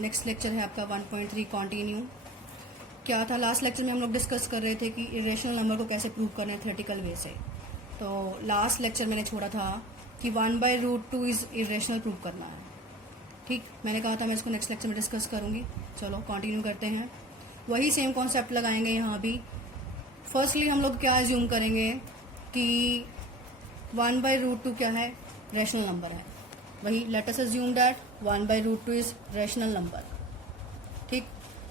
Next lecture है आपका 1.3 continue. क्या था, लास्ट लेक्चर में हम लोग डिस्कस कर रहे थे कि इरेशनल नंबर को कैसे प्रूव करना है थ्योरेटिकल वे से। तो लास्ट लेक्चर मैंने छोड़ा था कि 1/√2 इज इरेशनल प्रूव करना है। ठीक, मैंने कहा था मैं इसको नेक्स्ट लेक्चर में डिस्कस करूंगी। चलो कंटिन्यू करते हैं, वही सेम कॉन्सेप्ट लगाएंगे यहाँ भी। फर्स्टली हम लोग क्या एज्यूम करेंगे कि 1/√2 क्या है, रैशनल नंबर है। वही let us assume that 1/√2 is rational number. ठीक,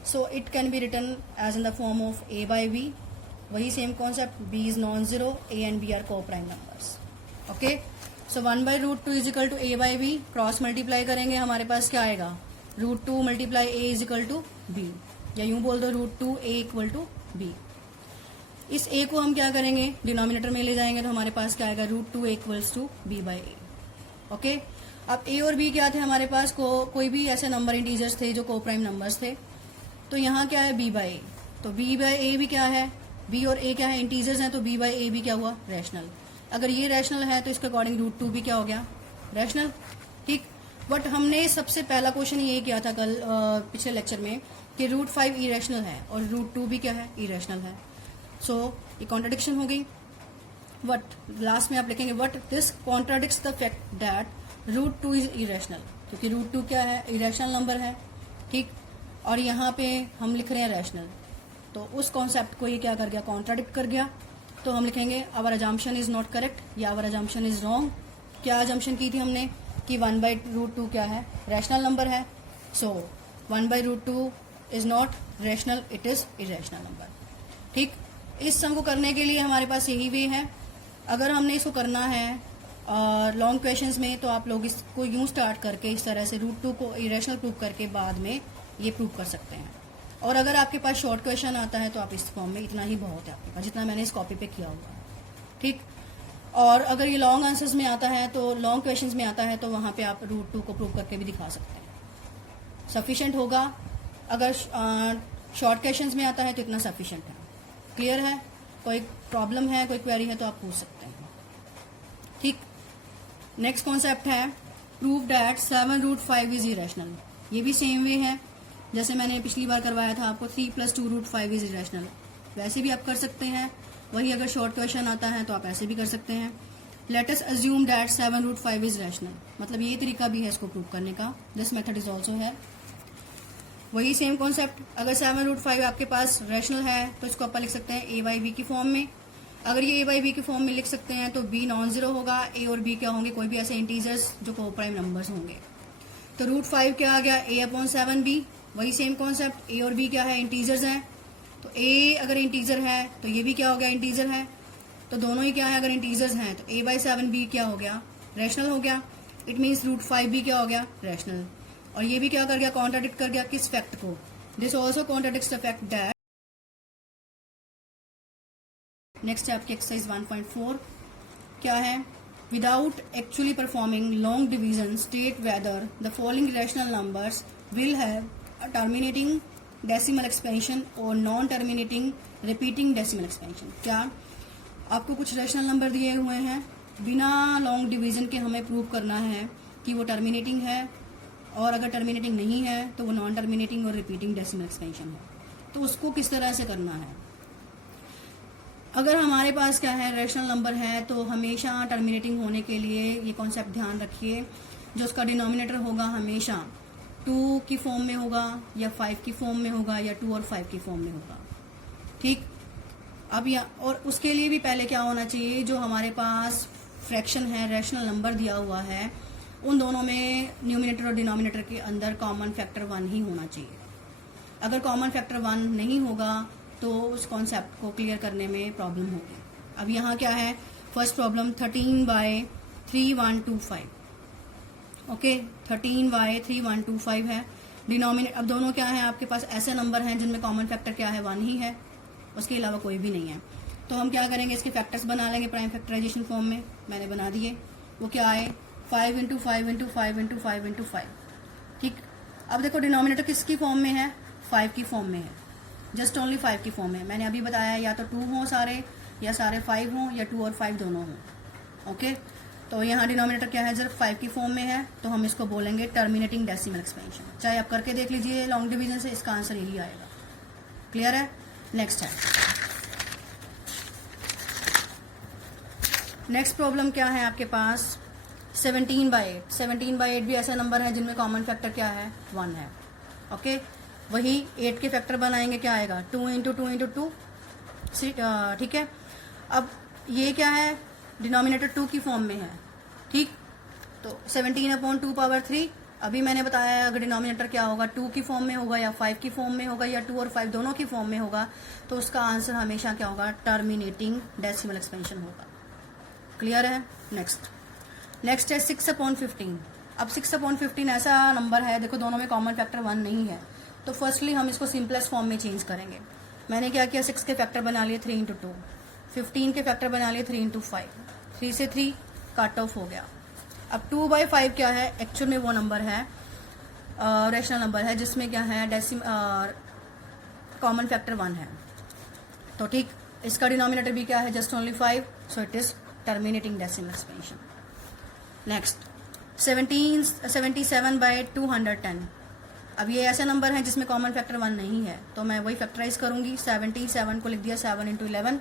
so it can be written as in the form of a/b। वही same concept, b is non zero, a and b are coprime numbers. Okay, so 1/√2 is equal to a/b। Cross multiply करेंगे, हमारे पास क्या आएगा, √2 multiply a is equal to b, या यूं बोल दो √2a इक्वल टू b। इस a को हम क्या करेंगे, डिनोमिनेटर में ले जाएंगे, तो हमारे पास क्या आएगा, √2a equals to b/a। Okay, अब a और b क्या थे हमारे पास, कोई भी ऐसे नंबर इंटीजर्स थे जो को प्राइम नंबर्स थे। तो यहाँ क्या है, b/a। तो b/a भी क्या है, b और a क्या है, इंटीजर्स हैं, तो b/a भी क्या हुआ, रैशनल। अगर ये रैशनल है तो इसके अकॉर्डिंग √2 भी क्या हो गया, रैशनल। ठीक, बट हमने सबसे पहला क्वेश्चन ये किया था कल पिछले लेक्चर में कि √5 इरेशनल है और √2 भी क्या है, इरेशनल है। सो ये कॉन्ट्राडिक्शन हो गई। वट लास्ट में आप लिखेंगे what this contradicts the fact that √2 is irrational, क्योंकि √2 क्या है, इरेशनल नंबर है। ठीक, और यहाँ पे हम लिख रहे हैं रैशनल, तो उस कॉन्सेप्ट को ये क्या कर गया, कॉन्ट्राडिक्ट कर गया। तो हम लिखेंगे our assumption is not correct या आवर अजम्पशन इज रॉन्ग। क्या अजम्पशन की थी हमने कि 1/√2 क्या है, रैशनल नंबर है। सो 1/√2 is not rational, it is irrational number. ठीक, इस सम को करने के लिए हमारे पास यही वे है। अगर हमने इसको करना है और लॉन्ग क्वेश्चंस में, तो आप लोग इसको यूं स्टार्ट करके इस तरह से √2 को इरेशनल प्रूव करके बाद में ये प्रूव कर सकते हैं। और अगर आपके पास शॉर्ट क्वेश्चन आता है तो आप इस फॉर्म में, इतना ही बहुत है आपके पास, जितना मैंने इस कॉपी पे किया हुआ है। ठीक, और अगर ये लॉन्ग आंसर्स में आता है, तो लॉन्ग क्वेश्चंस में आता है, तो वहां पे आप √2 को प्रूव करके भी दिखा सकते हैं, सफिशिएंट होगा। अगर शॉर्ट क्वेश्चंस में आता है तो इतना सफिशिएंट है। क्लियर है, कोई प्रॉब्लम है, कोई क्वेरी है तो आप पूछ सकते हैं। ठीक, नेक्स्ट कॉन्सेप्ट है प्रूव दैट 7√5 इज इरेशनल। ये भी सेम वे है जैसे मैंने पिछली बार करवाया था आपको, 3 + 2√5 इज इरेशनल। वैसे भी आप कर सकते हैं। वही अगर शॉर्ट क्वेश्चन आता है तो आप ऐसे भी कर सकते हैं। Late us assume that 7√5 is rational, मतलब ये तरीका भी है इसको प्रूव करने का। दिस मेथड इज ऑल्सो है। वही सेम कॉन्सेप्ट, अगर 7√5 आपके पास रैशनल है तो इसको आप लिख सकते हैं a/b की फॉर्म में। अगर ये a/b की फॉर्म में लिख सकते हैं तो b नॉन जीरो होगा, a और b क्या होंगे, कोई भी ऐसे इंटीजर्स जो को प्राइम नंबर्स होंगे। तो √5 क्या आ गया, a/7b। वही सेम कॉन्सेप्ट, a और b क्या है, इंटीजर्स हैं, तो a अगर इंटीजर है तो ये भी क्या हो गया, इंटीजर है। तो दोनों ही क्या है, अगर इंटीजर्स हैं तो a/7b क्या हो गया, रैशनल हो गया। इट मीन्स √5 भी क्या हो गया, रैशनल। और ये भी क्या कर गया, कॉन्ट्राडिक्ट कर गया किस फैक्ट को, this also contradicts the fact that. Next है आपकी एक्सरसाइज 1.4। क्या है, without actually performing long division state whether the following rational numbers will have a terminating decimal expansion और non terminating repeating decimal expansion. क्या आपको कुछ rational number दिए हुए हैं, बिना लॉन्ग डिवीजन के हमें प्रूव करना है कि वो टर्मिनेटिंग है, और अगर टर्मिनेटिंग नहीं है तो वो नॉन टर्मिनेटिंग और रिपीटिंग डेसिमल एक्सपेंशन है। तो उसको किस तरह से करना है। अगर हमारे पास क्या है, रैशनल नंबर है, तो हमेशा टर्मिनेटिंग होने के लिए ये कॉन्सेप्ट ध्यान रखिए, जो उसका डिनोमिनेटर होगा हमेशा 2 की फॉर्म में होगा या 5 की फॉर्म में होगा या 2 और 5 की फॉर्म में होगा। ठीक, अब और उसके लिए भी पहले क्या होना चाहिए, जो हमारे पास फ्रैक्शन है, रैशनल नंबर दिया हुआ है, उन दोनों में न्यूमिनेटर और डिनोमिनेटर के अंदर कॉमन फैक्टर 1 ही होना चाहिए। अगर कॉमन फैक्टर 1 नहीं होगा तो उस कॉन्सेप्ट को क्लियर करने में प्रॉब्लम होगी। अब यहाँ क्या है, फर्स्ट प्रॉब्लम 13/3125। ओके, 13/3125 है। डिनोमिनेटर, अब दोनों क्या है आपके पास, ऐसे नंबर हैं जिनमें कॉमन फैक्टर क्या है, 1 ही है, उसके अलावा कोई भी नहीं है। तो हम क्या करेंगे, इसके फैक्टर्स बना लेंगे प्राइम फैक्टराइजेशन फॉर्म में। मैंने बना दिए, वो क्या आए, 5 × 5 × 5 × 5 × 5। ठीक, अब देखो डिनोमिनेटर किसकी फॉर्म में है, 5 की फॉर्म में है, जस्ट ओनली 5 की फॉर्म में। मैंने अभी बताया या तो 2 हों सारे, या सारे 5 हों, या 2 और 5 दोनों हों। ओके, तो यहाँ डिनोमिनेटर क्या है जरा 5 की फॉर्म में है, तो हम इसको बोलेंगे टर्मिनेटिंग डेसिमल एक्सपेंशन। चाहे आप करके देख लीजिए लॉन्ग डिवीजन से, इसका आंसर यही आएगा। क्लियर है? नेक्स्ट है, नेक्स्ट प्रॉब्लम क्या है आपके पास 17/8। 17/8 भी ऐसा नंबर है जिनमें कॉमन फैक्टर क्या है 1 है। ओके, वही 8 के फैक्टर बनाएंगे, क्या आएगा 2 इंटू 2 इंटू 2। ठीक है, अब ये क्या है डिनोमिनेटर 2 की फॉर्म में है। ठीक, तो 17/2 पावर 3। अभी मैंने बताया है अगर डिनोमिनेटर क्या होगा 2 की फॉर्म में होगा या 5 की फॉर्म में होगा या 2 और 5 दोनों की फॉर्म में होगा, तो उसका आंसर हमेशा क्या होगा टर्मिनेटिंग डेसिमल एक्सपेंशन होगा। क्लियर है? नेक्स्ट है 6/15। अब 6/15 ऐसा नंबर है, देखो दोनों में कॉमन फैक्टर 1 नहीं है, तो फर्स्टली हम इसको सिंपलेस्ट फॉर्म में चेंज करेंगे। मैंने क्या किया 6 के फैक्टर बना लिए 3 इंटू 2, 15 के फैक्टर बना लिए 3 इंटू 5, 3 से 3 कट ऑफ हो गया। अब 2/5 क्या है, एक्चुअल में वो नंबर है रेशनल नंबर है जिसमें क्या है कॉमन फैक्टर 1 है। तो ठीक, इसका डिनोमिनेटर भी क्या है just only 5, so it is terminating decimal expansion. Next 77/210। अब ये ऐसे नंबर हैं जिसमें कॉमन फैक्टर 1 नहीं है, तो मैं वही फैक्टराइज करूंगी। 77 को लिख दिया 7 इंटू 11,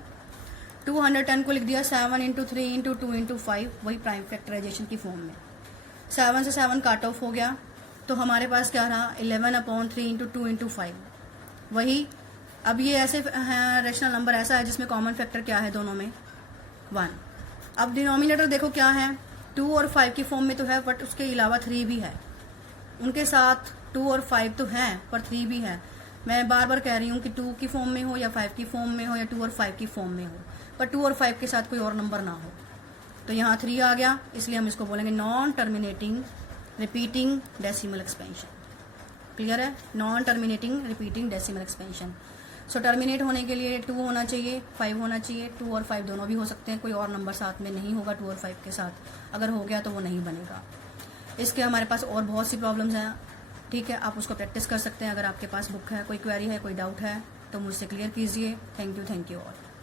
210 को लिख दिया 7 इंटू 3 इंटू 2 इंटू 5, वही प्राइम फैक्टराइजेशन की फॉर्म में। 7 से 7 काट ऑफ हो गया, तो हमारे पास क्या रहा 11/3 इंटू 2 इंटू 5 वही। अब ये ऐसे रेशनल नंबर ऐसा है जिसमें कॉमन फैक्टर क्या है दोनों में 1। अब डिनोमिनेटर देखो क्या है 2 और 5 की फॉर्म में तो है, बट उसके अलावा 3 भी है, उनके साथ 2 और 5 तो हैं पर 3 भी है। मैं बार बार कह रही हूँ कि 2 की फॉर्म में हो या 5 की फॉर्म में हो या 2 और 5 की फॉर्म में हो, पर 2 और 5 के साथ कोई और नंबर ना हो। तो यहाँ 3 आ गया, इसलिए हम इसको बोलेंगे non terminating repeating decimal expansion. Clear है? Non terminating repeating decimal expansion. So terminate होने के लिए 2 होना चाहिए, 5 होना चाहिए। 2 और 5 दोनों भी हो सकते हैं, कोई और नंबर साथ में नहीं होगा 2 और 5 के साथ। अगर हो गया तो वो नहीं बनेगा। इसके हमारे पास और बहुत सी प्रॉब्लम्स हैं, ठीक है, आप उसको प्रैक्टिस कर सकते हैं। अगर आपके पास बुक है, कोई क्वेरी है, कोई डाउट है तो मुझसे क्लियर कीजिए। Thank you all.